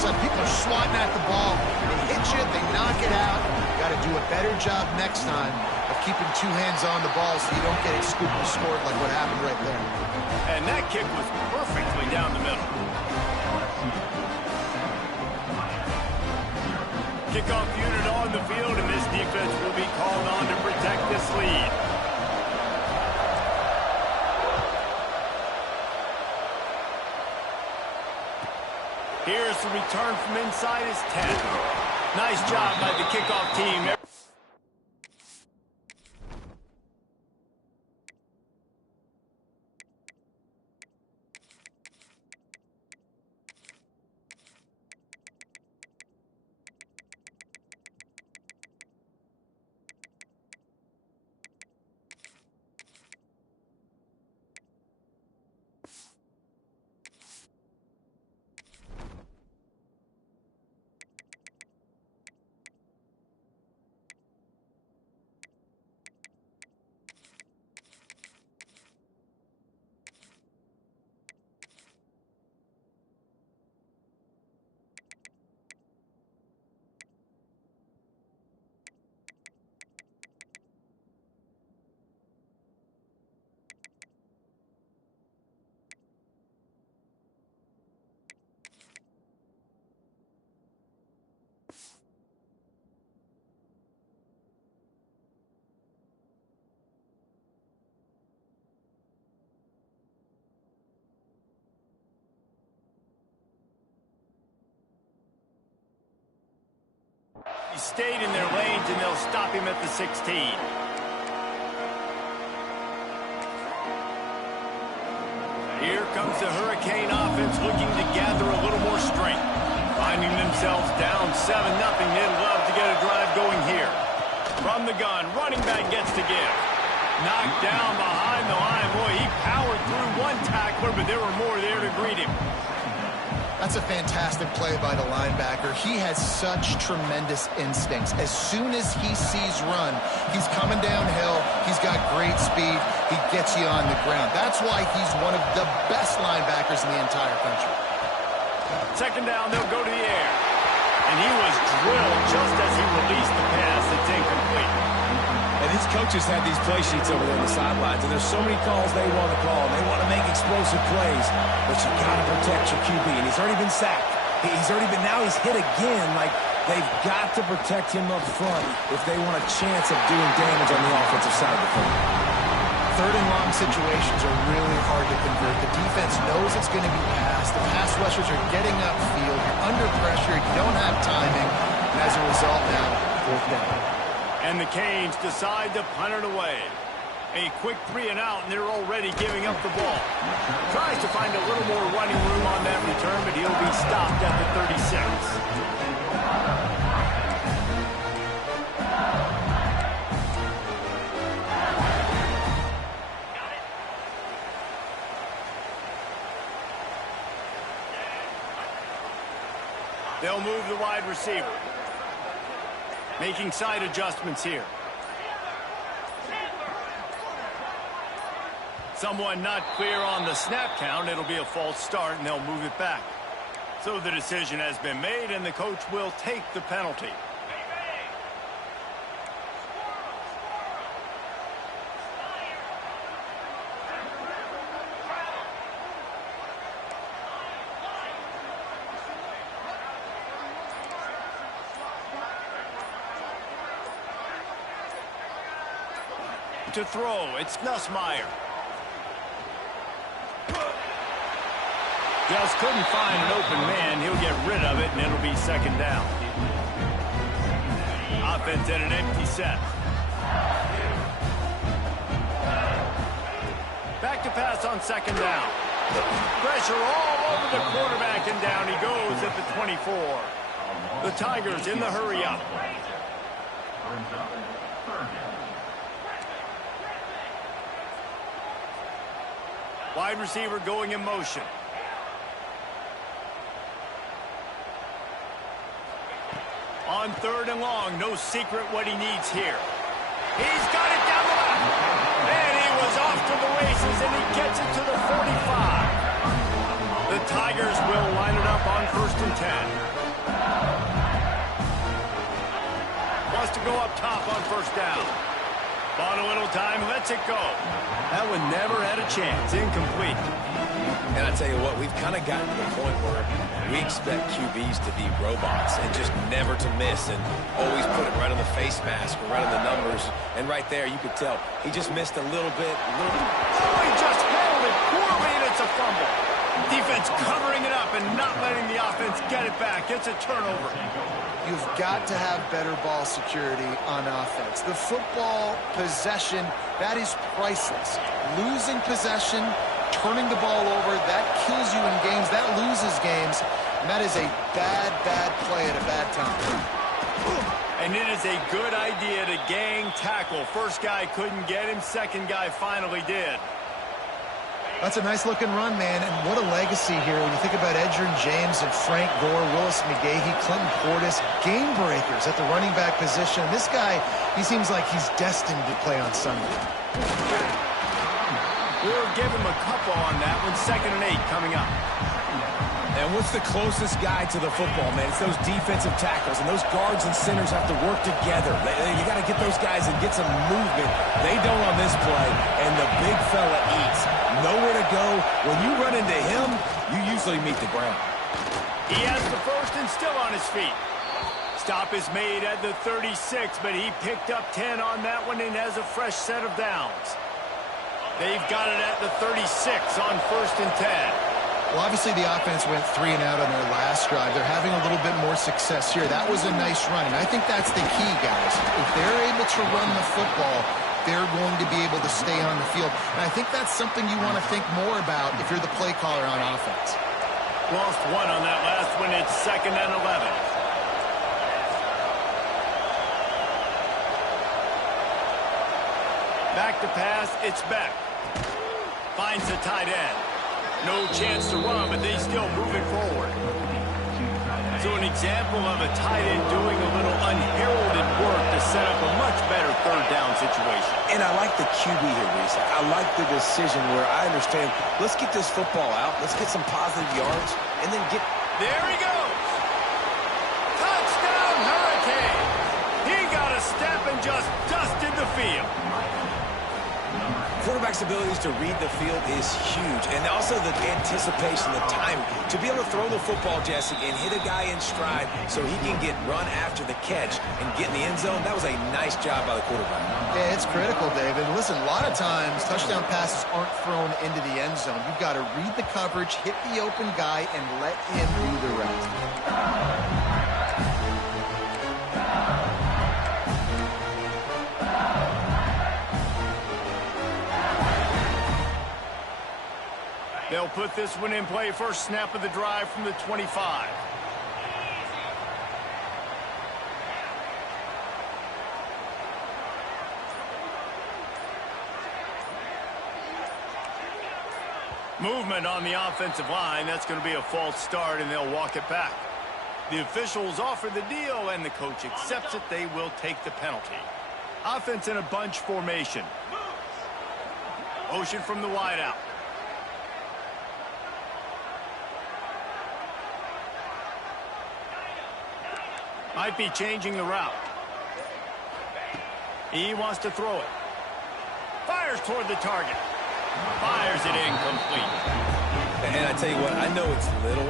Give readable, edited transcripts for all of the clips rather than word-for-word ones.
sudden people are swatting at the ball. They hit you, they knock it out. Got to do a better job next time of keeping two hands on the ball so you don't get it scooped and scored like what happened right there. And that kick was perfectly down the middle. Kickoff unit on the field, and this defense will be called on to protect this lead. Here's the return from inside his 10. Nice job by the kickoff team. He stayed in their lanes, and they'll stop him at the 16. Here comes the Hurricane offense looking to gather a little more strength. Finding themselves down 7-0, they'd love to get a drive going here. From the gun, running back gets to give. Knocked down behind the line. Boy, he powered through one tackler, but there were more there to greet him. That's a fantastic play by the linebacker. He has such tremendous instincts. As soon as he sees run, he's coming downhill. He's got great speed. He gets you on the ground. That's why he's one of the best linebackers in the entire country. Second down, they'll go to the air. And he was drilled just as he released the pass. It's incomplete. And his coaches have these play sheets over there on the sidelines, and there's so many calls they want to call, and they want to make explosive plays, but you got to protect your QB, and he's already been sacked. Now he's hit again. Like, they've got to protect him up front if they want a chance of doing damage on the offensive side of the field. Third and long situations are really hard to convert. The defense knows it's going to be passed. The pass rushers are getting upfield. You're under pressure. You don't have timing. And as a result now, fourth down. And the Canes decide to punt it away. A quick 3-and-out, and they're already giving up the ball. Tries to find a little more running room on that return, but he'll be stopped at the 36. They'll move the wide receiver. Making side adjustments here. Someone not clear on the snap count. It'll be a false start, and they'll move it back. So the decision has been made, and the coach will take the penalty. To throw, it's Nussmeier. Just couldn't find an open man. He'll get rid of it, and it'll be second down. Offense at an empty set. Back to pass on second down. Pressure all over the quarterback, and down he goes at the 24. The Tigers in the hurry-up. Wide receiver going in motion. On third and long, no secret what he needs here. He's got it down the left. And he was off to the races, and he gets it to the 45. The Tigers will line it up on 1st and and 10. Wants to go up top on first down. Bought a little time, lets it go. That one never had a chance. Incomplete. And I tell you what, we've kind of gotten to the point where we expect QBs to be robots and just never to miss and always put it right on the face mask or right on the numbers. And right there, you could tell he just missed a little bit. Oh, he just handled it poorly, and it's a fumble. Defense covering it up and not letting the offense get it back. It's a turnover. You've got to have better ball security on offense. The football possession, that is priceless. Losing possession, turning the ball over, that kills you in games, that loses games, and that is a bad, bad play at a bad time. And it is a good idea to gang tackle. First guy couldn't get him, second guy finally did. That's a nice-looking run, man, and what a legacy here when you think about Edgerrin James and Frank Gore, Willis McGahee, Clinton Portis, game breakers at the running back position. This guy, he seems like he's destined to play on Sunday. We'll give him a couple on that one. 2nd and 8 coming up. And what's the closest guy to the football, man? It's those defensive tackles, and those guards and centers have to work together. You got to get those guys and get some movement. They don't on this play, and the big fella eats. Nowhere to go. When you run into him, you usually meet the ground. He has the first and still on his feet. Stop is made at the 36, but he picked up 10 on that one and has a fresh set of downs. They've got it at the 36 on 1st and 10. Well, obviously the offense went 3 and out on their last drive. They're having a little bit more success here. That was a nice run, and I think that's the key, guys. If they're able to run the football, they're going to be able to stay on the field. And I think that's something you want to think more about if you're the play caller on offense. Lost one on that last one. It's 2nd and 11. Back to pass. It's Beck. Finds the tight end. No chance to run, but they still move it forward. So an example of a tight end doing a little unheralded work to set up a much better 3rd down situation. And I like the QB here, Reese. I like the decision where I understand, let's get this football out, let's get some positive yards, and then get... There he goes! Touchdown, Hurricane! He got a step and just dusted the field. Quarterback's abilities to read the field is huge, and also the anticipation, the timing. To be able to throw the football, Jesse, and hit a guy in stride so he can get run after the catch and get in the end zone, that was a nice job by the quarterback. Yeah, it's critical, David. Listen, a lot of times touchdown passes aren't thrown into the end zone. You've got to read the coverage, hit the open guy, and let him do the rest. They'll put this one in play. First snap of the drive from the 25. Movement on the offensive line. That's going to be a false start, and they'll walk it back. The officials offer the deal, and the coach accepts it. They will take the penalty. Offense in a bunch formation. Motion from the wideout. Might be changing the route. He wants to throw it. Fires toward the target. Fires it incomplete. And I tell you what, I know it's little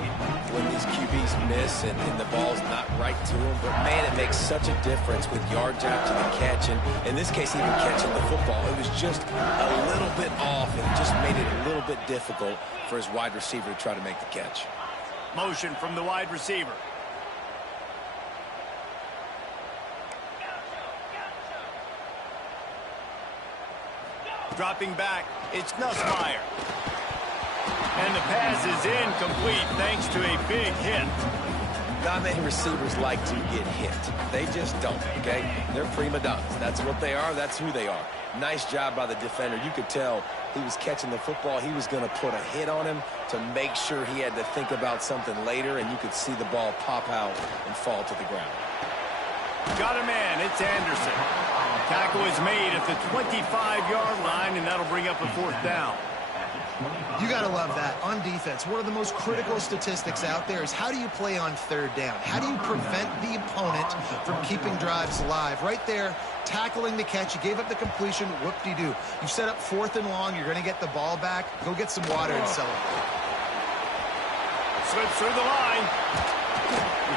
when these QBs miss and the ball's not right to them, but man, it makes such a difference with yards after the catch. And in this case, even catching the football, it was just a little bit off and just made it a little bit difficult for his wide receiver to try to make the catch. Motion from the wide receiver. Dropping back, it's Nussmeier. And the pass is incomplete thanks to a big hit. Not many receivers like to get hit. They just don't, okay? They're prima donnas. That's what they are. That's who they are. Nice job by the defender. You could tell he was catching the football. He was going to put a hit on him to make sure he had to think about something later, and you could see the ball pop out and fall to the ground. Got a man. It's Anderson. Tackle is made at the 25-yard line, and that'll bring up a 4th down. You got to love that. On defense, one of the most critical statistics out there is how do you play on third down? How do you prevent the opponent from keeping drives alive? Right there, tackling the catch. You gave up the completion. Whoop-de-doo. You set up 4th and long. You're going to get the ball back. Go get some water and celebrate. Slips through the line.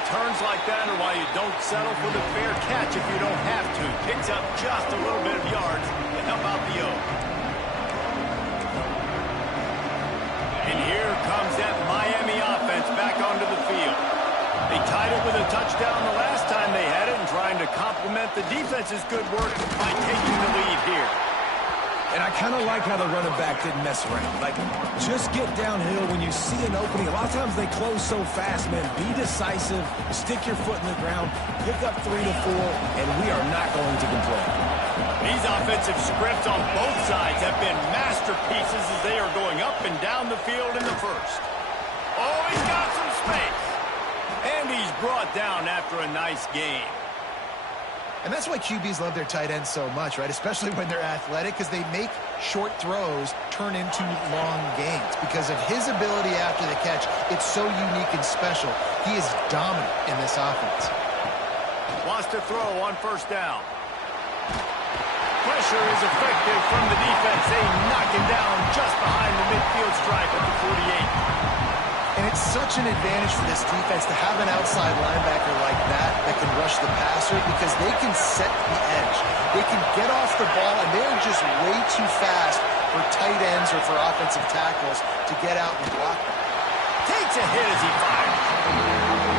Returns like that are why you don't settle for the fair catch if you don't have to. Picks up just a little bit of yards to help out the O. And here comes that Miami offense back onto the field. They tied it with a touchdown the last time they had it and trying to complement the defense's good work by taking the lead here. And I kind of like how the running back didn't mess around. Like, just get downhill when you see an opening. A lot of times they close so fast, man. Be decisive, stick your foot in the ground, pick up 3 to 4, and we are not going to complain. These offensive scripts on both sides have been masterpieces as they are going up and down the field in the first. Oh, he's got some space. And he's brought down after a nice game. And that's why QBs love their tight ends so much, right? Especially when they're athletic, because they make short throws turn into long gains. Because of his ability after the catch, it's so unique and special. He is dominant in this offense. Lost a throw on first down. Pressure is effective from the defense. They knock him down just behind the midfield stripe at the 48. And it's such an advantage for this defense to have an outside linebacker like that can rush the passer because they can set the edge. They can get off the ball, and they're just way too fast for tight ends or for offensive tackles to get out and block them. Takes a hit as he fires.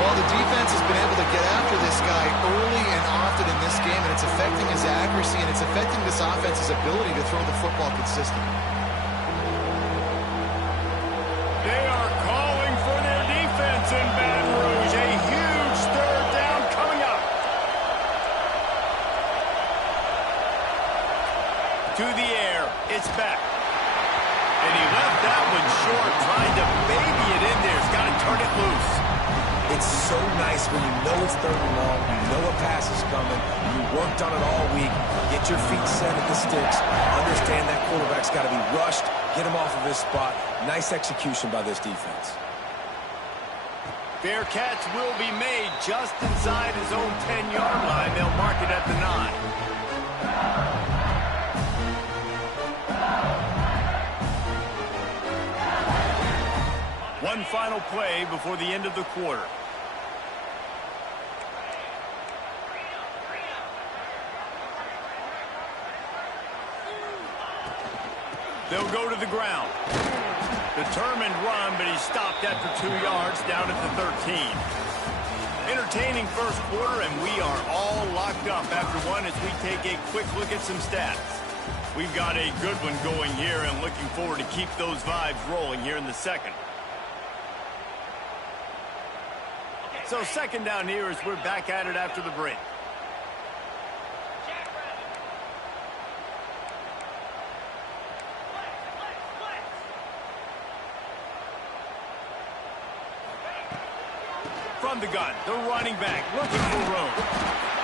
Well, the defense has been able to get after this guy early and often in this game, and it's affecting his accuracy, and it's affecting this offense's ability to throw the football consistently. They are calling for their defense in Baton Rouge. A huge 3rd down coming up. To the air. It's back. And he left that one short, trying to baby it in there. He's got to turn it loose. It's so nice when you know it's 3rd and long, you know a pass is coming, you worked on it all week, get your feet set at the sticks, understand that quarterback's got to be rushed, get him off of his spot. Nice execution by this defense. Fair catch will be made just inside his own 10-yard line. They'll mark it at the 9. One final play before the end of the quarter. They'll go to the ground. Determined run, but he stopped after 2 yards down at the 13. Entertaining first quarter, and we are all locked up after one as we take a quick look at some stats. We've got a good one going here and looking forward to keep those vibes rolling here in the second. So 2nd down here as we're back at it after the break. From the gun, the running back looking for room.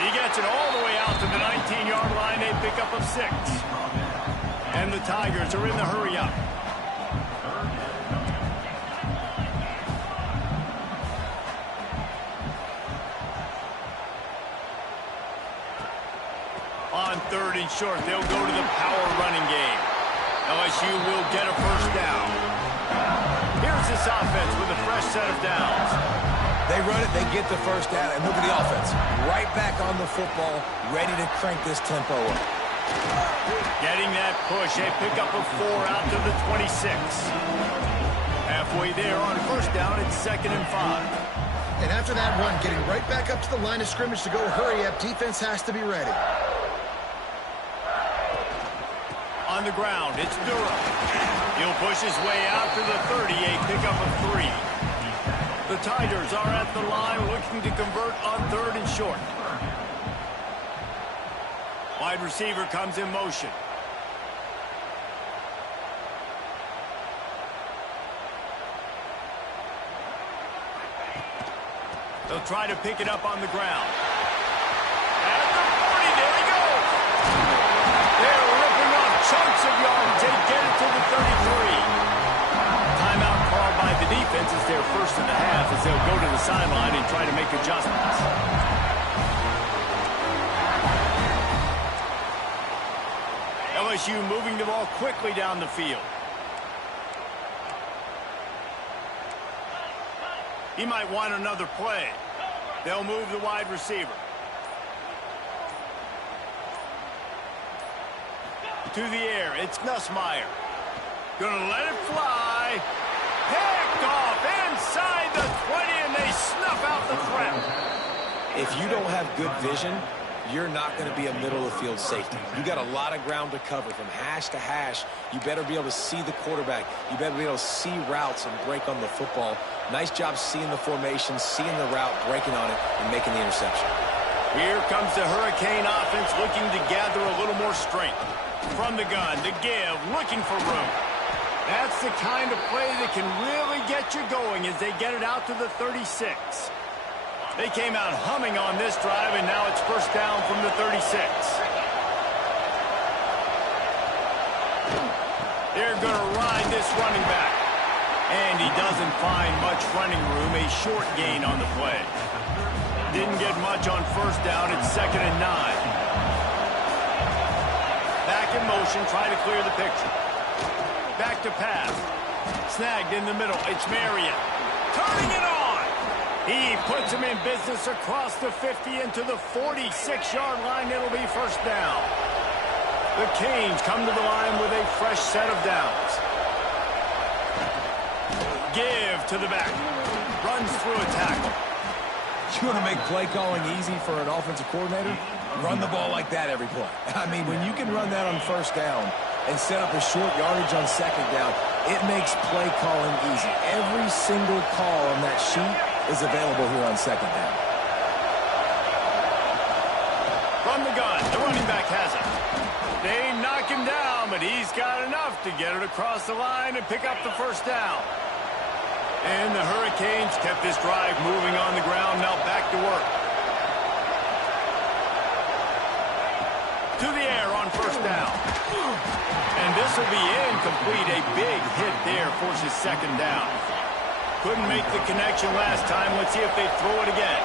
He gets it all the way out to the 19-yard line. They pick up a 6. And the Tigers are in the hurry-up. On 3rd and short, they'll go to the power running game. LSU will get a first down. Here's this offense with a fresh set of downs. They run it, they get the first down, and look at the offense. Right back on the football, ready to crank this tempo up. Getting that push, they pick up a 4 out to the 26. Halfway there on first down, it's 2nd and 5. And after that run, getting right back up to the line of scrimmage to go hurry up, defense has to be ready. On the ground, it's Durham. He'll push his way out to the 38, pick up a 3. The Tigers are at the line looking to convert on 3rd and short. Wide receiver comes in motion. They'll try to pick it up on the ground. At the 40, there he goes. They're ripping off chunks of yards. They get it to the 33. defense is their first of the half as they'll go to the sideline and try to make adjustments. LSU moving the ball quickly down the field. He might want another play. They'll move the wide receiver. To the air, it's Nussmeier. Gonna let it fly. Picked off inside the 20, and they snuff out the threat. If you don't have good vision, you're not going to be a middle-of-the-field safety. You got a lot of ground to cover from hash to hash. You better be able to see the quarterback. You better be able to see routes and break on the football. Nice job seeing the formation, seeing the route, breaking on it, and making the interception. Here comes the Hurricane offense looking to gather a little more strength. From the gun to give, looking for room. That's the kind of play that can really get you going as they get it out to the 36. They came out humming on this drive, and now it's first down from the 36. They're going to ride this running back. And he doesn't find much running room, a short gain on the play. Didn't get much on first down, it's 2nd and 9. Back in motion, try to clear the picture. Back to pass. Snagged in the middle, it's Marion. Turning it on! He puts him in business across the 50 into the 46-yard line. It'll be first down. The Canes come to the line with a fresh set of downs. Give to the back. Runs through a tackle. You want to make play calling easy for an offensive coordinator? Run the ball like that every play. I mean, when you can run that on first down and set up a short yardage on second down, it makes play calling easy. Every single call on that sheet is available here on second down. From the gun, the running back has it. They knock him down, but he's got enough to get it across the line and pick up the first down. And the Hurricanes kept this drive moving on the ground, now back to work. To the air on first down. And this will be incomplete. A big hit there forces second down. Couldn't make the connection last time. Let's see if they throw it again.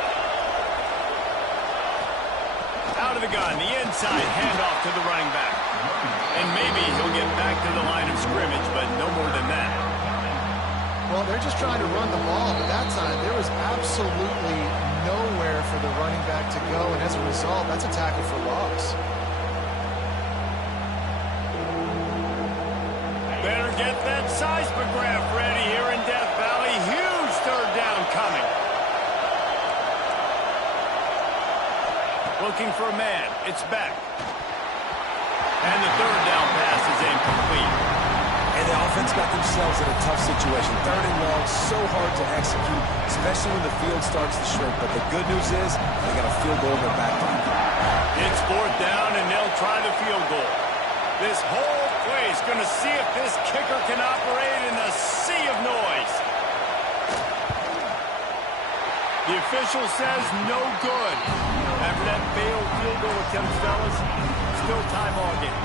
Out of the gun, the inside handoff to the running back. And maybe he'll get back to the line of scrimmage, but no more than that. Well, they're just trying to run the ball, but that time there was absolutely nowhere for the running back to go, and as a result, that's a tackle for loss. Better get that seismograph ready here in Death Valley. Huge third down coming. Looking for a man. It's Beck. And the third down pass is incomplete. And the offense got themselves in a tough situation. 3rd and long, so hard to execute, especially when the field starts to shrink. But the good news is they got a field goal in their back pocket. It's 4th down, and they'll try the field goal. This whole play is going to see if this kicker can operate in the sea of noise. The official says no good. After that failed field goal attempt, fellas, still tie ball game.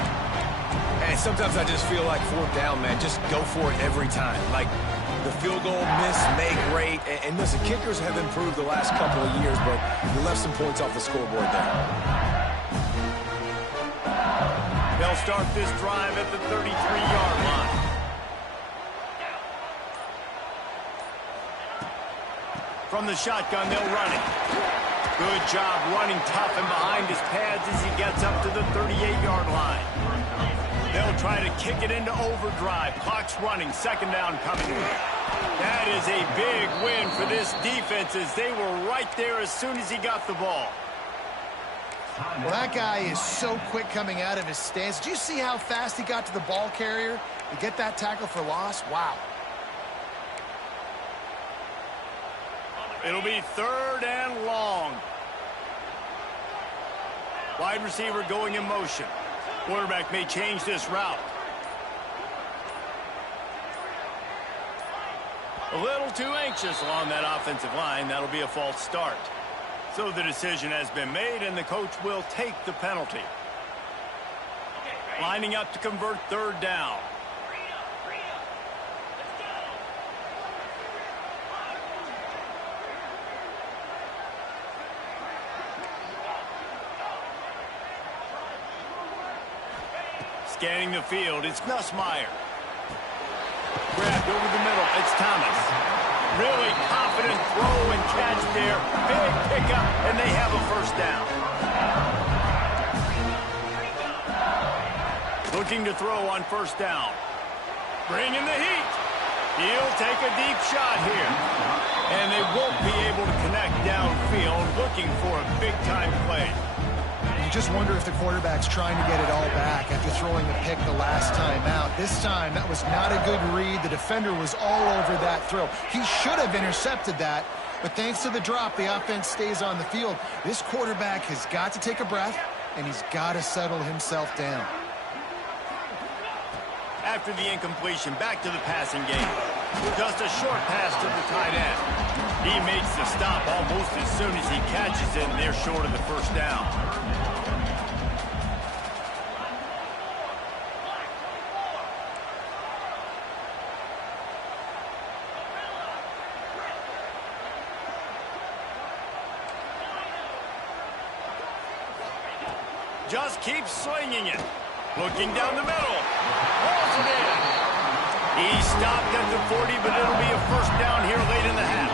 And sometimes I just feel like 4th down, man. Just go for it every time. Like the field goal miss, make great. And listen, kickers have improved the last couple of years, but you left some points off the scoreboard there. They'll start this drive at the 33-yard line. From the shotgun, they'll run it. Good job running tough and behind his pads as he gets up to the 38-yard line. They'll try to kick it into overdrive. Clock's running. 2nd down coming. That is a big win for this defense as they were right there as soon as he got the ball. Well, that guy is so quick coming out of his stance. Did you see how fast he got to the ball carrier to get that tackle for loss? Wow. It'll be 3rd and long. Wide receiver going in motion. Quarterback may change this route. A little too anxious along that offensive line. That'll be a false start. So the decision has been made, and the coach will take the penalty. Lining up to convert 3rd down. Scanning the field, it's Nussmeier. Grabbed over the middle, it's Thomas. Really confident throw and catch there. Big pickup, and they have a first down. Looking to throw on first down. Bringing the heat. He'll take a deep shot here. And they won't be able to connect downfield, looking for a big-time play. You just wonder if the quarterback's trying to get it all back after throwing the pick the last time out. This time, that was not a good read. The defender was all over that throw. He should have intercepted that, but thanks to the drop, the offense stays on the field. This quarterback has got to take a breath, and he's got to settle himself down. After the incompletion, back to the passing game. Just a short pass to the tight end. He makes the stop almost as soon as he catches it, and they're short of the first down. Just keeps swinging it. Looking down the middle. Pulls it in. He stopped at the 40, but it'll be a first down here late in the half.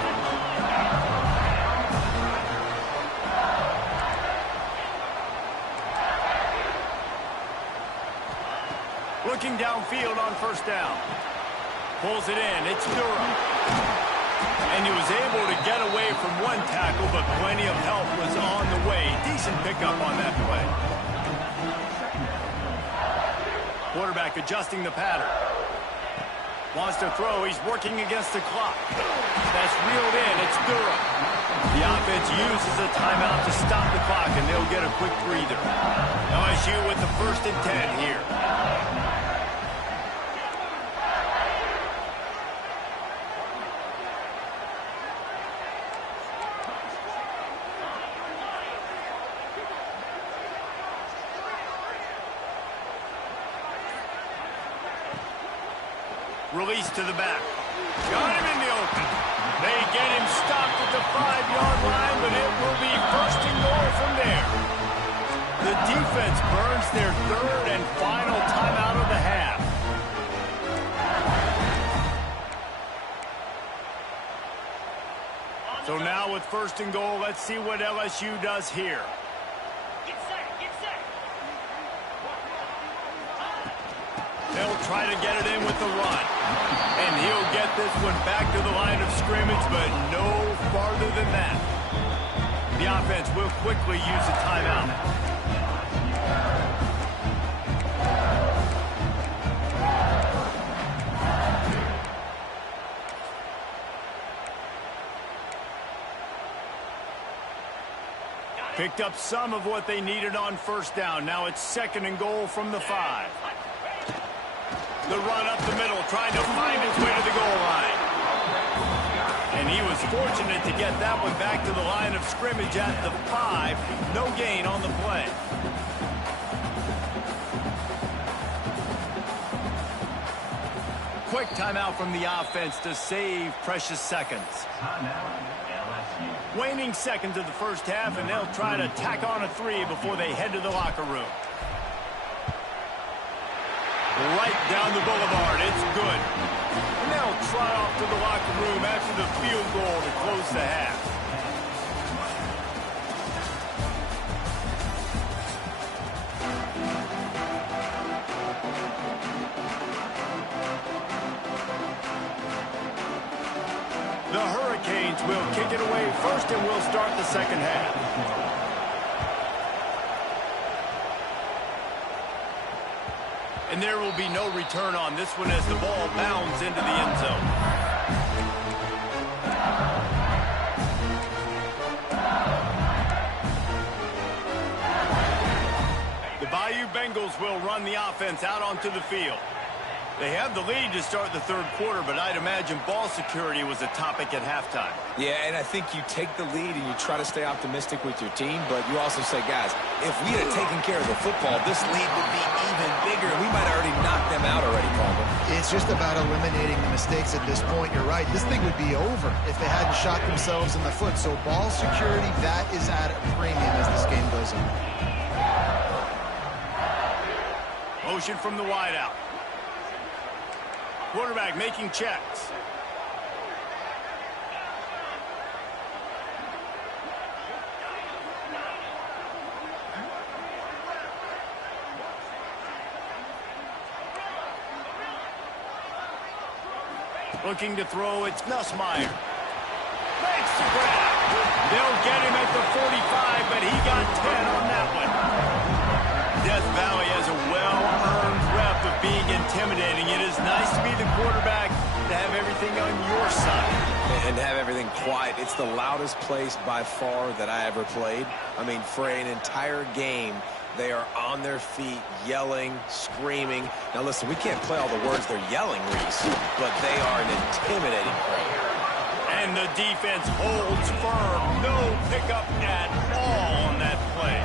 Looking downfield on first down. Pulls it in. It's Durham. And he was able to get away from one tackle, but plenty of help was on the way. Decent pickup on that play. Quarterback adjusting the pattern. Wants to throw. He's working against the clock. That's reeled in. It's Durham. The offense uses a timeout to stop the clock, and they'll get a quick breather. LSU with the 1st and 10 here. Release to the back. Got him in the open. They get him stopped at the 5-yard line, but it will be 1st and goal from there. The defense burns their 3rd and final timeout of the half. So now with 1st and goal, let's see what LSU does here. They'll try to get it in with the run. And he'll get this one back to the line of scrimmage, but no farther than that. The offense will quickly use a timeout. Picked up some of what they needed on first down. Now it's 2nd and goal from the 5. The run up the middle, trying to find his way to the goal line. And he was fortunate to get that one back to the line of scrimmage at the 5. No gain on the play. Quick timeout from the offense to save precious seconds. Waning seconds of the first half, and they'll try to tack on a 3 before they head to the locker room. Right down the boulevard, it's good. And they'll trot off to the locker room after the field goal to close the half. The Hurricanes will kick it away first, and we'll start the second half. And there will be no return on this one as the ball bounds into the end zone. The Bayou Bengals will run the offense out onto the field. They have the lead to start the 3rd quarter, but I'd imagine ball security was a topic at halftime. Yeah, and I think you take the lead and you try to stay optimistic with your team, but you also say, guys, if we had taken care of the football, this lead would be even bigger. We might have already knocked them out already, Palmer. It's just about eliminating the mistakes at this point. You're right. This thing would be over if they hadn't shot themselves in the foot. So ball security, that is at a premium as this game goes on. Motion from the wideout. Quarterback making checks. Looking to throw, it's Nussmeier. Makes the grab. They'll get him at the 45, but he got 10 on that one. Death Valley has a well-earned rep of being intimidating. It is nice to be the quarterback, to have everything on your side. And have everything quiet. It's the loudest place by far that I ever played. I mean, for an entire game, they are on their feet, yelling, screaming. Now, listen, we can't play all the words they're yelling, Reese, but they are an intimidating crowd. And the defense holds firm. No pickup at all on that play.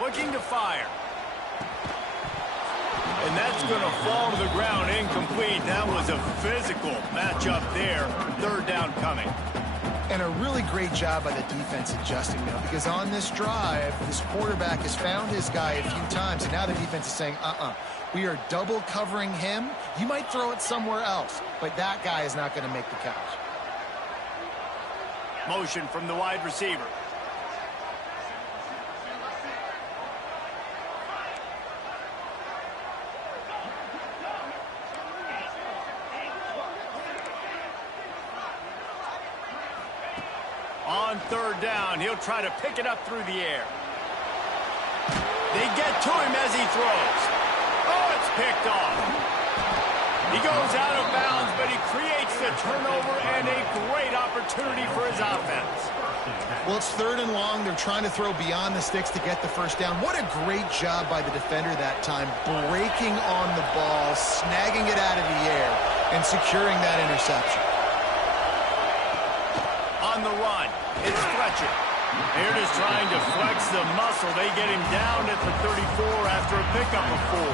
Looking to fire. And that's going to fall to the ground incomplete. That was a physical matchup there. Third down coming. And a really great job by the defense adjusting now, because on this drive, this quarterback has found his guy a few times, and now the defense is saying, we are double covering him. You might throw it somewhere else, but that guy is not going to make the catch. Motion from the wide receiver. On third down, he'll try to pick it up through the air. They get to him as he throws. Oh, it's picked off. He goes out of bounds, but he creates the turnover and a great opportunity for his offense. Well, it's third and long. They're trying to throw beyond the sticks to get the first down. What a great job by the defender that time, breaking on the ball, snagging it out of the air, and securing that interception. On the run, it's Fletcher. They're just trying to flex the muscle. They get him down at the 34 after a pickup of 4.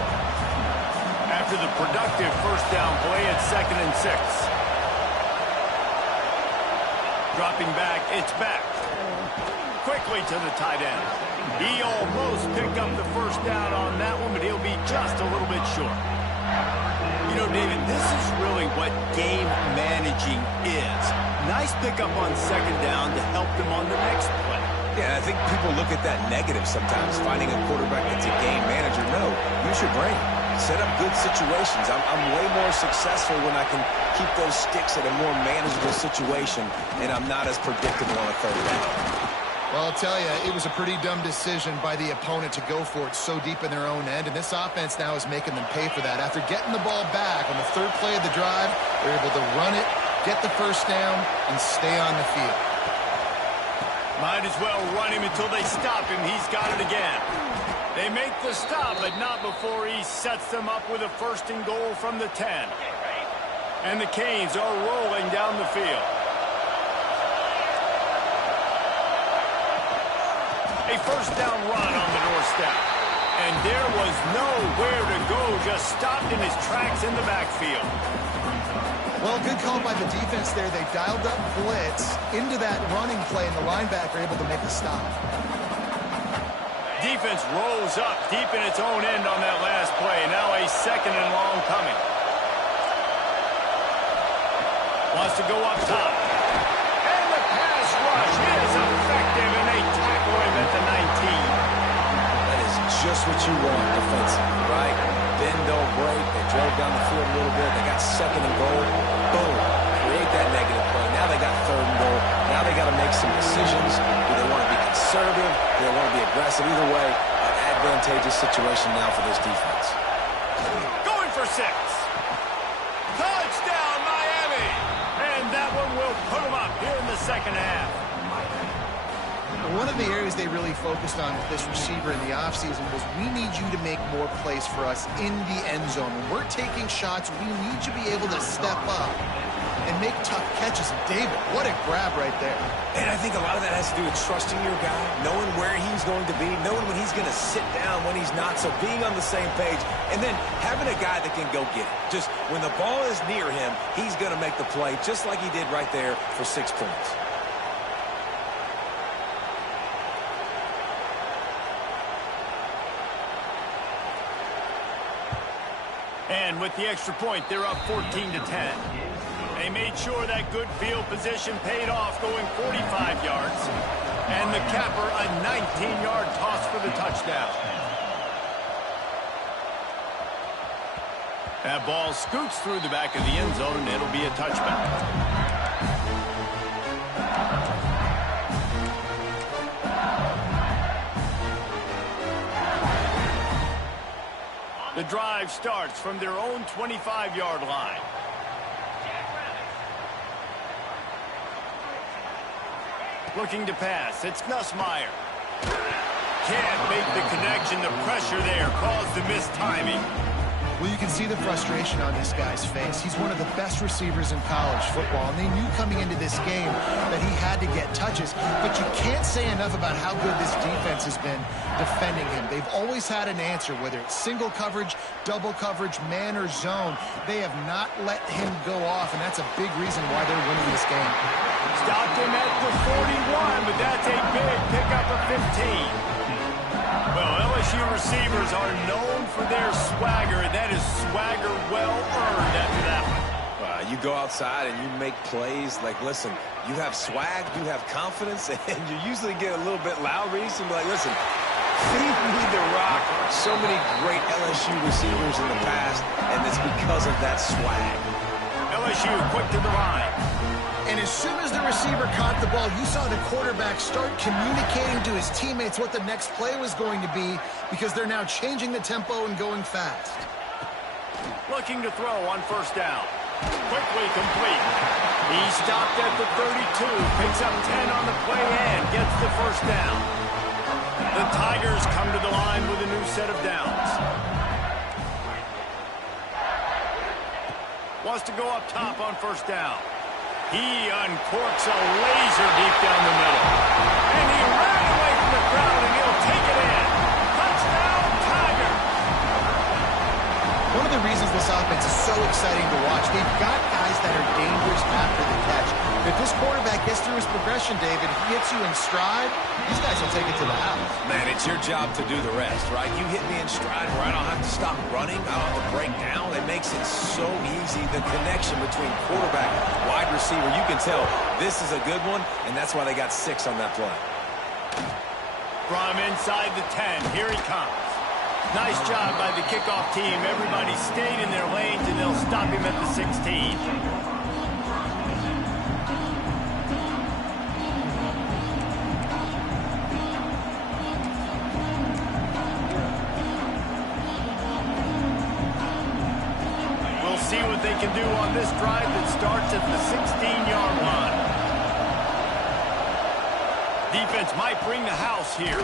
After the productive first down play, it's 2nd and 6. Dropping back, it's back. Quickly to the tight end. He almost picked up the first down on that one, but he'll be just a little bit short. You know, David, this is really what game managing is. Nice pickup on second down to help them on the next play. Yeah, I think people look at that negative sometimes, finding a quarterback that's a game manager. No, use your brain. Set up good situations. I'm way more successful when I can keep those sticks at a more manageable situation, and I'm not as predictable on a third down. Well, I'll tell you, it was a pretty dumb decision by the opponent to go for it so deep in their own end, and this offense now is making them pay for that. After getting the ball back on the third play of the drive, they're able to run it, get the first down, and stay on the field. Might as well run him until they stop him. He's got it again. They make the stop, but not before he sets them up with a 1st and goal from the 10. And the Canes are rolling down the field. A first down run on the doorstep. And there was nowhere to go, just stopped in his tracks in the backfield. Well, good call by the defense there. They dialed up blitz into that running play, and the linebacker able to make the stop. Defense rolls up deep in its own end on that last play. Now a 2nd and long coming. Wants to go up top. And the pass rush is effective, and they tackle him at the 19. That is just what you want defensively, right? Bend, don't break. They drove down the field a little bit. They got 2nd and goal. Boom. Create that negative play. Now they got 3rd and goal. Now they got to make some decisions. Do they want to be conservative? Do they want to be aggressive? Either way, an advantageous situation now for this defense. Going for 6. Touchdown, Miami. And that one will put them up here in the second half. One of the areas they really focused on with this receiver in the offseason was, we need you to make more plays for us in the end zone. When we're taking shots, we need you to be able to step up and make tough catches. And David, what a grab right there. And I think a lot of that has to do with trusting your guy, knowing where he's going to be, knowing when he's going to sit down, when he's not, so being on the same page, and then having a guy that can go get it. Just when the ball is near him, he's going to make the play, just like he did right there for 6 points. And with the extra point, they're up 14-10. They made sure that good field position paid off, going 45 yards. And the capper, a 19-yard toss for the touchdown. That ball scoots through the back of the end zone, and it'll be a touchback. The drive starts from their own 25-yard line. Looking to pass. It's Nussmeier. Can't make the connection. The pressure there caused the missed timing. Well, you can see the frustration on this guy's face. He's one of the best receivers in college football, and they knew coming into this game that he had to get touches. But you can't say enough about how good this defense has been defending him. They've always had an answer, whether it's single coverage, double coverage, man or zone. They have not let him go off, and that's a big reason why they're winning this game. Stopped him at the 41, but that's a big pickup of 15. Well, LSU receivers are known for their swagger, and that is swagger well earned after that one. You go outside and you make plays. Like, listen, you have swag, you have confidence, and you usually get a little bit loud. You be like, listen, feed me the rock. So many great LSU receivers in the past, and it's because of that swag. LSU quick to the line. And as soon as the receiver caught the ball, you saw the quarterback start communicating to his teammates what the next play was going to be, because they're now changing the tempo and going fast. Looking to throw on first down. Quickly complete. He stopped at the 32, picks up 10 on the play and gets the first down. The Tigers come to the line with a new set of downs. Wants to go up top on first down. He uncorks a laser deep down the middle. And he ran away from the crowd, and he'll take it in. Touchdown, Tiger! One of the reasons this offense is so exciting to watch, they've got guys that are dangerous after the catch. If this quarterback gets through his progression, David, he hits you in stride, these guys will take it to the house. Man, it's your job to do the rest, right? You hit me in stride where I don't have to stop running. I don't have to break down. It makes it so easy. The connection between quarterback, wide receiver, you can tell this is a good one, and that's why they got 6 on that play. From inside the 10, here he comes. Nice job by the kickoff team. Everybody stayed in their lanes, and they'll stop him at the 16. See what they can do on this drive that starts at the 16-yard line. Defense might bring the house here.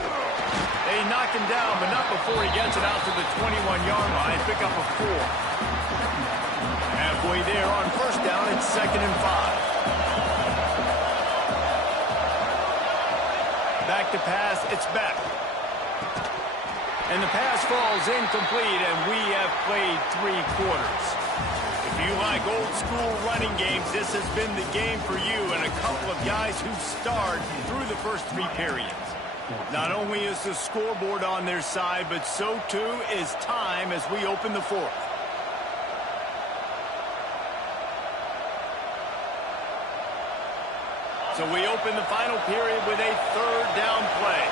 They knock him down, but not before he gets it out to the 21-yard line. Pick up a 4. Halfway there on first down, it's 2nd and 5. Back to pass, it's Beck. And the pass falls incomplete, and we have played 3 quarters. If you like old-school running games, this has been the game for you, and a couple of guys who starred through the first 3 periods. Not only is the scoreboard on their side, but so too is time as we open the 4th. So we open the final period with a 3rd down play.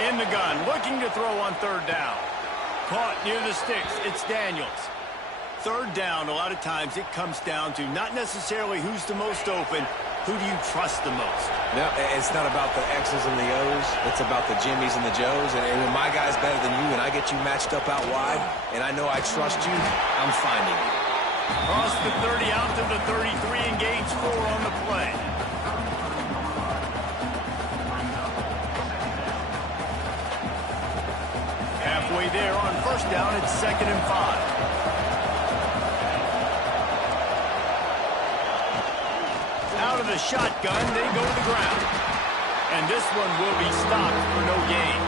In the gun, looking to throw on 3rd down. Caught near the sticks, it's Daniels. 3rd down, a lot of times it comes down to not necessarily who's the most open, who do you trust the most? No, it's not about the X's and the O's. It's about the Jimmies and the Joes. And when my guy's better than you and I get you matched up out wide, and I know I trust you, I'm finding you. Across the 30 out to the 33, engage 4 on the play. Halfway there on 1st first down. It's 2nd and 5. Out of the shotgun, they go to the ground. And this one will be stopped for no gain.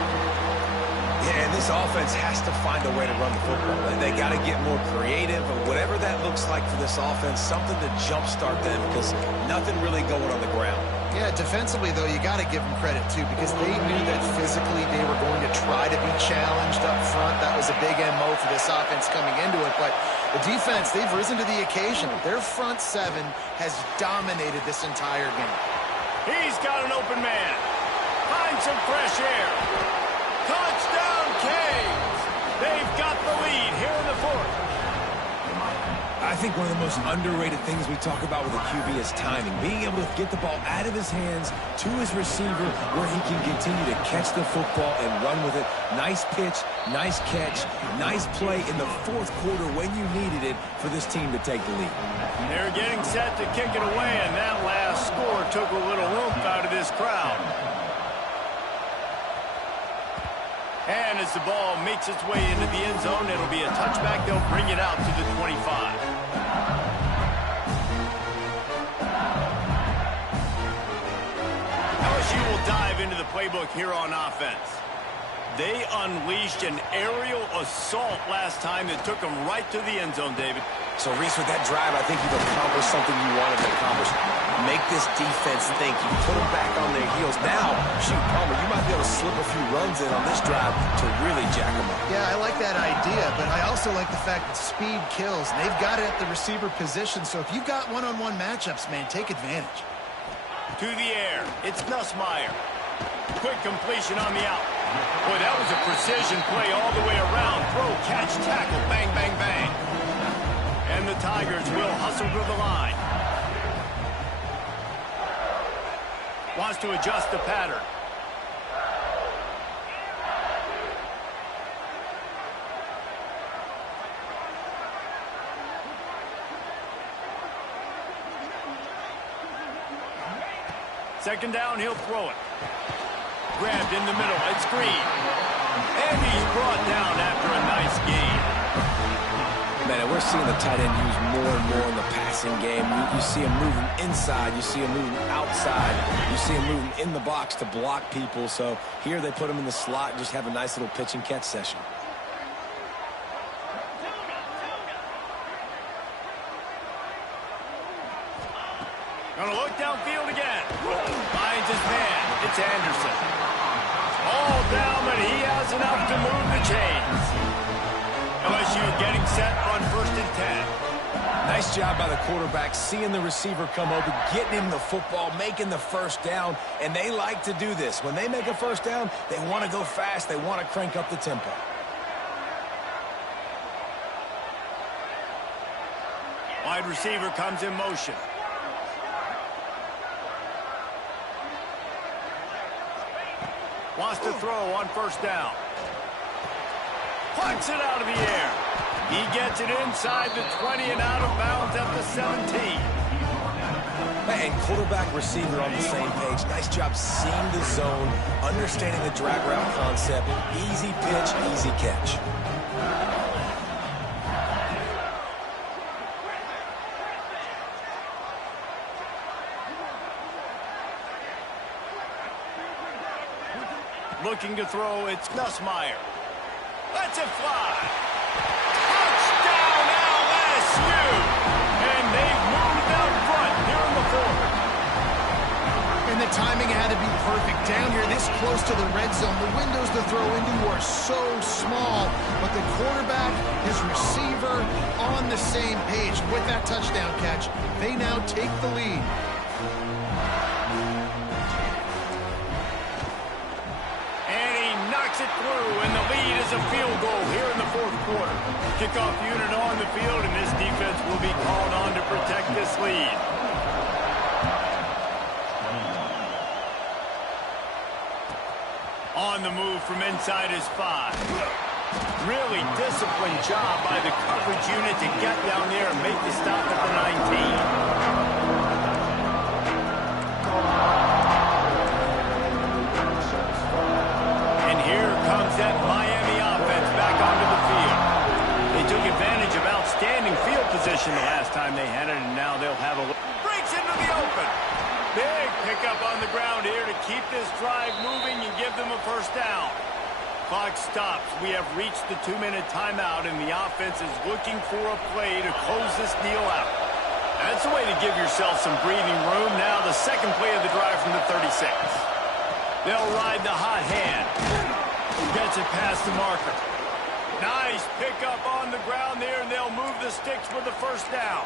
Yeah, and this offense has to find a way to run the football. They got to get more creative, or whatever that looks like for this offense, something to jumpstart them, because nothing really going on the ground. Yeah, defensively, though, you got to give them credit, too, because they knew that physically they were going to try to be challenged up front. That was a big MO for this offense coming into it. But the defense, they've risen to the occasion. Their front seven has dominated this entire game. He's got an open man. Finds some fresh air. Touchdown, Canes! They've got the lead here in the 4th. I think one of the most underrated things we talk about with a QB is timing. Being able to get the ball out of his hands to his receiver where he can continue to catch the football and run with it. Nice pitch, nice catch, nice play in the 4th quarter when you needed it for this team to take the lead. They're getting set to kick it away, and that last score took a little oomph out of this crowd. And as the ball makes its way into the end zone, it'll be a touchback. They'll bring it out to the 25. LSU will dive into the playbook here on offense. They unleashed an aerial assault last time that took them right to the end zone, David. So, Reese, with that drive, I think you've accomplished something you wanted to accomplish. Make this defense think. You put them back on their heels. Now, shoot, Palmer, you might be able to slip a few runs in on this drive to really jack them up. Yeah, I like that idea, but I also like the fact that speed kills. And they've got it at the receiver position, so if you've got one-on-one matchups, man, take advantage. To the air. It's Nussmeier. Quick completion on the out. Boy, that was a precision play all the way around. Throw, catch, tackle, bang, bang, bang. And the Tigers will hustle to the line. Wants to adjust the pattern. Second down, he'll throw it. Grabbed in the middle. It's Green. And he's brought down after a nice gain. Man, we're seeing the tight end used more and more in the passing game. You see him moving inside. You see him moving outside. You see him moving in the box to block people. So here they put him in the slot and just have a nice little pitch and catch session. Gonna look downfield again. Finds his man. It's Anderson. All down, but he has enough to move the chains. LSU getting set on 1st and 10. Nice job by the quarterback, seeing the receiver come open, getting him the football, making the first down, and they like to do this. When they make a first down, they want to go fast. They want to crank up the tempo. Wide receiver comes in motion. Wants to throw on 1st down. Punts it out of the air. He gets it inside the 20 and out of bounds at the 17. And quarterback receiver on the same page. Nice job seeing the zone, understanding the drag route concept. Easy pitch, easy catch. Looking to throw, it's Nussmeier. Lets it fly. Touchdown LSU! And they've moved out front here in the 4th. And the timing had to be perfect. Down here, this close to the red zone, the windows to throw into are so small. But the quarterback, his receiver, on the same page. With that touchdown catch, they now take the lead. It through, and the lead is a field goal here in the 4th quarter. Kickoff unit on the field, and this defense will be called on to protect this lead. On the move from inside his 5. Really disciplined job by the coverage unit to get down there and make the stop at the 19. That Miami offense back onto the field. possession the last time they had it, and now they'll have a... Breaks into the open. Big pickup on the ground here to keep this drive moving and give them a first down. Clock stops. We have reached the 2-minute timeout, and the offense is looking for a play to close this deal out. That's a way to give yourself some breathing room. Now the second play of the drive from the 36. They'll ride the hot hand. Gets it past the marker. Nice pickup on the ground there, and they'll move the sticks with the first down.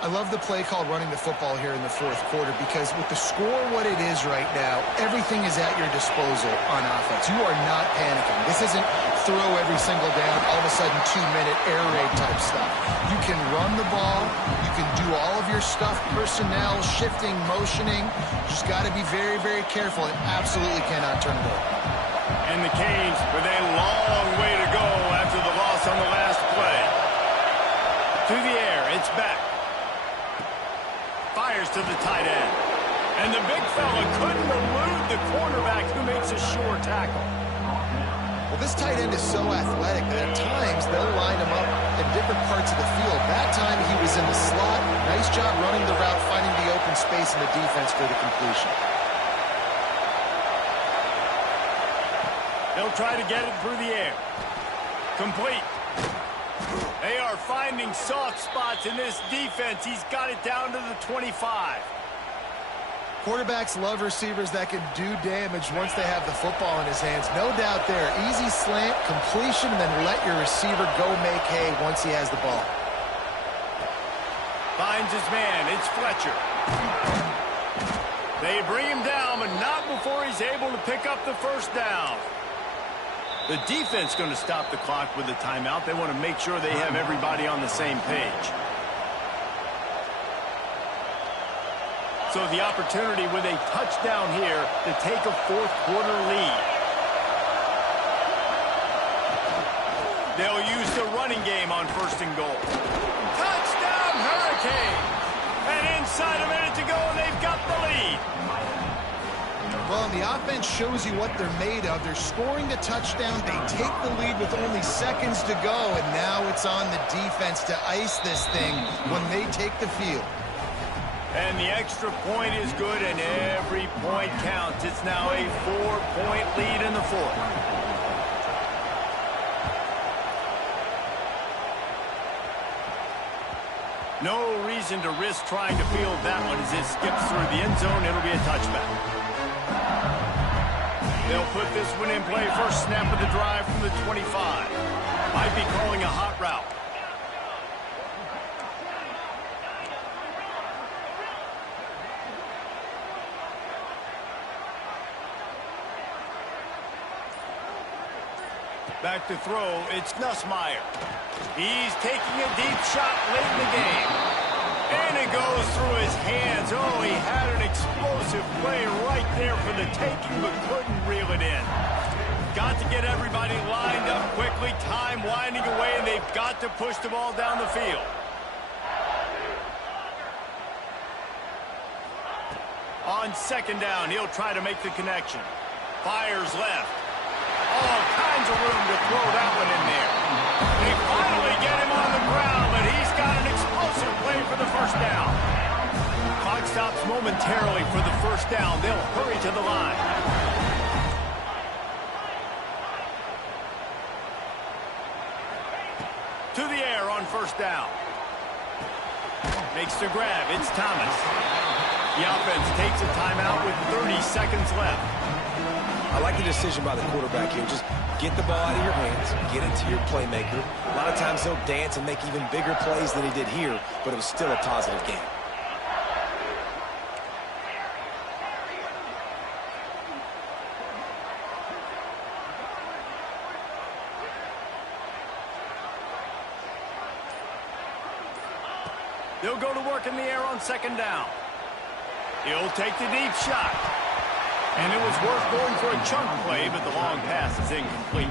I love the play called running the football here in the fourth quarter because with the score what it is right now, everything is at your disposal on offense. You are not panicking. This isn't throw every single down, all of a sudden 2-minute air raid type stuff. You can run the ball. You can do all of your stuff, personnel, shifting, motioning. You just got to be very, very careful and absolutely cannot turn it over. And the Canes with a long way to go after the loss on the last play. To the air, it's back. Fires to the tight end. And the big fella couldn't elude the cornerback who makes a sure tackle. Well, this tight end is so athletic that at times they'll line him up in different parts of the field. That time he was in the slot. Nice job running the route, finding the open space in the defense for the completion. They'll try to get it through the air. Complete. They are finding soft spots in this defense. He's got it down to the 25. Quarterbacks love receivers that can do damage once they have the football in his hands. No doubt there. Easy slant, completion, and then let your receiver go make hay once he has the ball. Finds his man. It's Fletcher. They bring him down, but not before he's able to pick up the first down. The defense going to stop the clock with a timeout. They want to make sure they have everybody on the same page. So the opportunity with a touchdown here to take a fourth quarter lead. They'll use the running game on first and goal. Touchdown, Hurricane! And inside a minute to go, and they've got the lead. Well, and the offense shows you what they're made of. They're scoring the touchdown. They take the lead with only seconds to go, and now it's on the defense to ice this thing when they take the field. And the extra point is good, and every point counts. It's now a 4-point lead in the fourth. No reason to risk trying to field that one as it skips through the end zone. It'll be a touchback. They'll put this one in play. First snap of the drive from the 25. Might be calling a hot route. Back to throw, it's Nussmeier. He's taking a deep shot late in the game. And it goes through his hands. Oh, he had an explosive play right there for the taking, but couldn't reel it in. Got to get everybody lined up quickly. Time winding away, and they've got to push the ball down the field. On second down, he'll try to make the connection. Fires left. All kinds of room to throw that one in there. They finally get him on the ground, but he's got an explosive play for the first down. Clock stops momentarily for the first down. They'll hurry to the line. To the air on first down. Makes the grab. It's Thomas. The offense takes a timeout with 30 seconds left. I like the decision by the quarterback here. Just get the ball out of your hands, get it to your playmaker. A lot of times he'll dance and make even bigger plays than he did here, but it was still a positive game. They'll go to work in the air on second down. He'll take the deep shot. And it was worth going for a chunk play, but the long pass is incomplete.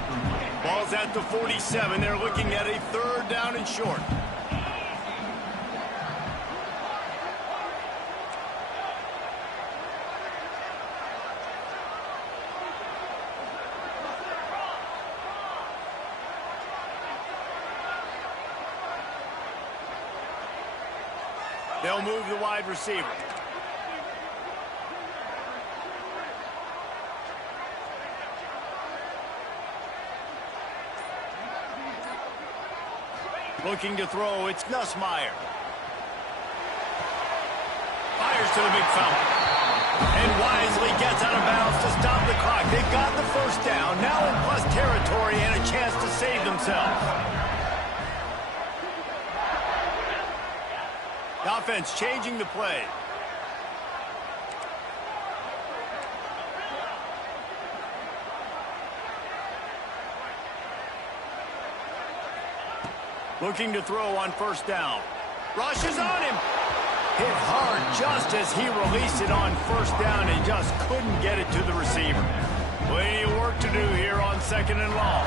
Ball's at the 47. They're looking at a third down and short. They'll move the wide receiver. Looking to throw, it's Nussmeier. Fires to the big fella. And wisely gets out of bounds to stop the clock. They've got the first down, now in plus territory and a chance to save themselves. The offense changing the play. Looking to throw on first down. Rushes on him. Hit hard just as he released it on first down and just couldn't get it to the receiver. Plenty of work to do here on 2nd and long.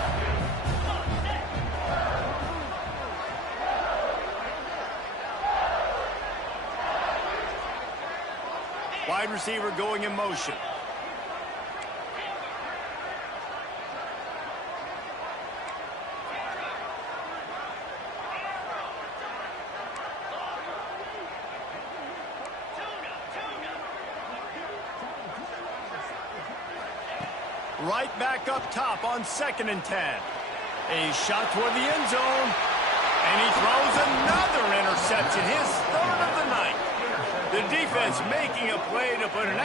Wide receiver going in motion. Right back up top on 2nd and 10. A shot toward the end zone. And he throws another interception, his third of the night. The defense making a play to put an